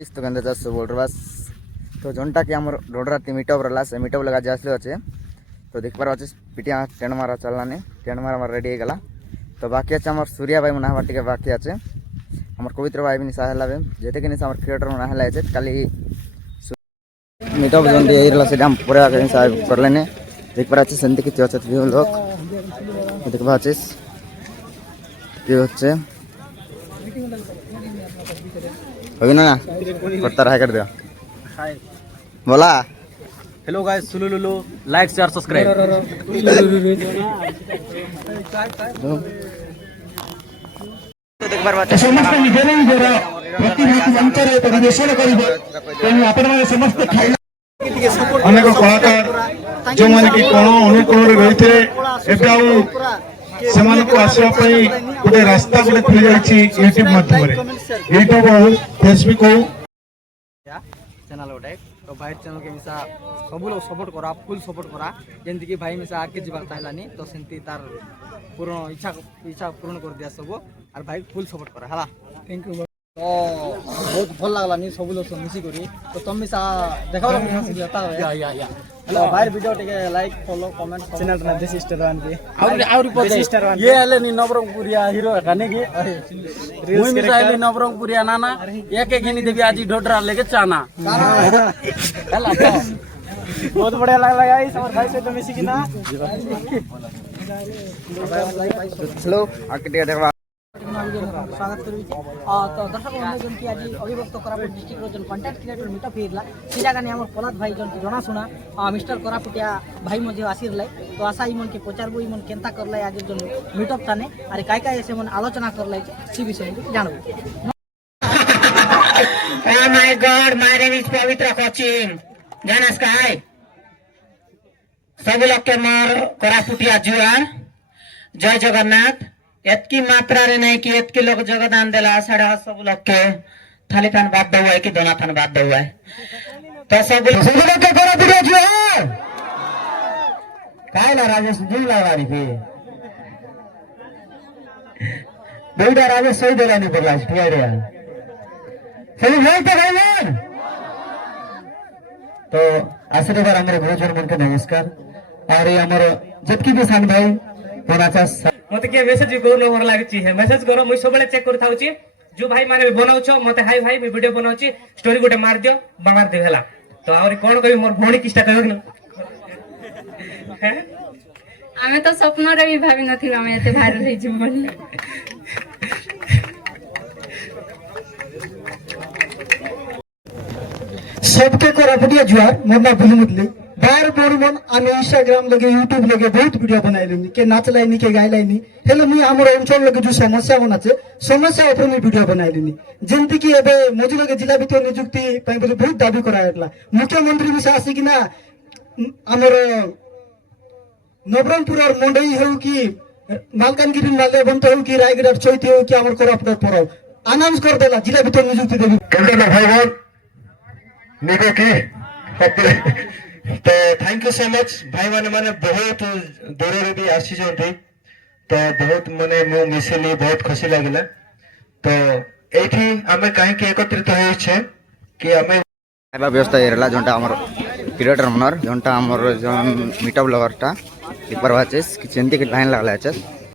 इस तो कहते चाष बोल रहा बस तो जोनटा कि आम रोडराती मीटअप रहा से मीटअप लगा जासले अच्छे तो देख पार अच्छे पिटिया टेंट मारा चलने टेंट मारा रेडी हो गला तो बाकी अच्छे आम सूर्या भाई मना टे बाकी अच्छे आम पवित्र भाई भी निशा है जेते कि निशा क्रिएटर मना है खाली मीटअप जो से पूरा कर लेने देख पार अच्छे सेमती कितने अच्छे व्यू लोग देख पा अच्छे हे ना करता रहा कर दिया बोला हेलो गाइस सुलुलुलु लाइक शेयर सब्सक्राइब देख बार बात समस्त निवेदन द्वारा प्रतिभागी मंचरे परिवेशन करिवे तेणु आपण माने समस्त खाइला अनेक कलाकार जो माने कि कोन अनुकूल रहिथे एबे आउ सेमान को आसवा पई गोटे रास्ता गोटे खुली जायछि यूट्यूब माध्यम रे यूट्यूब हो फेसबुक हो चैनल गोटे तो भाई चैनल के मिसा सब लोग सपोर्ट करा फुल सपोर्ट करा जेंति कि भाई मिसा आके जीवा चाहलानी तो सेंती तार पूर्ण इच्छा पूर्ण कर दिया सब और भाई फुल सपोर्ट करा हला थैंक यू तो बहुत भल लागलानी सब लोग मिसी करी तो तुम मिसा देखाओ या हेलो भाई वीडियो टिके लाइक फॉलो कमेंट चैनल ना दिस स्टार वन के और देसी स्टार वन ये हले नि नवरंगपुरिया हीरो काने की मुई मिसाइली नवरंगपुरिया नाना एक एक घिनी देबी आज ढोडरा लेके चाना हला तो बहुत बढ़िया लागला गाइस और भाई से तो मिसी की ना हेलो आके देखा स्वागत करूँ तो दर्शक बंधु जन की आज अभिभक्त कोरापुट डिस्ट्रिक्ट जो कंटेंट क्रिएटर मीटअप होगा से जगह आम पलाद भाई जन की जनाशुना मिस्टर कोरापुटिया भाई मजे आसी रहा तो आशा इमन के पचारबू इमन केन्ता करला आज जो मीटअप थाने अरे काय से मन आलोचना करला सी विषय जानबो Oh my God, my name is Pavitra Kochim. जानस काय सब लोग के मार कोरापुटिया जुआर जय जगन्नाथ एतकी मात्रा रे नहीं कि एतकी लोग जगदान देला साढ़े सब लोग के थाली थान बात दउआ है कि दोना थान बात दउआ है तो सब लोग के कोरापुटिया जुआर काय ला राजेश जुल लगा रही थी बेटा राजेश सही देला नहीं पड़ला ठीक है सही बोलते भाई तो आसरे बार हमारे गुरुजन मन के नमस्कार और ये हमारे जबकि भी सान भाई बनाचा मते के मेसेज को नंबर लागछि है मेसेज करो मुई सबले चेक कर थाउछि जो भाई माने बनाउ छ मते हाय भाई मी वीडियो बनाउछि स्टोरी गोटे मार दियो बांगार दे हला तो और कोन कहि मोर भोणी किस्ता कहबो न आमे तो स्वप्न रे भी भाबी नथि आमे एते भाइरल होई छि बोली सबके कोरापुटिया जुआर मोरना भूलमुतली बार बार मन आमे इंस्टाग्राम लगे यूट्यूब लगे बहुत वीडियो बनाइलुनी के नाचलाइनी के गाइलाइनी हेले मुई हमर अंचल लगे जो समस्या बनाचे समस्या ऊपर मुई वीडियो बनाइलुनी जेंति कि एबे मोजु लगे जिला भितर नियुक्ति पई बोले बहुत दाबी करायला मुख्यमंत्री मिसा आसी कि ना हमर नवरंगपुर और मंडई हो कि मालकानगिरी मालेबंत हो कि रायगढ़ चैती हो कि हमर कोरापुट पड़ो अनाउंस कर देला जिला भितर नियुक्ति देबी कंटेना भाई बोल निको की तो थैंक यू सो मच भाई माने बहुत दूर रे भी आसी जंती तो बहुत माने मो मिसली बहुत खुशी लागिला तो एठी हमें काहे के एकत्रित होय छे कि हमें खाଇବା व्यवस्था ये रहा जोंटा हमर क्रिएटर मनर जोंटा हमर जोन मीटअप लगरटा एक बार वाचेस कि चिंती के लाइन लागला है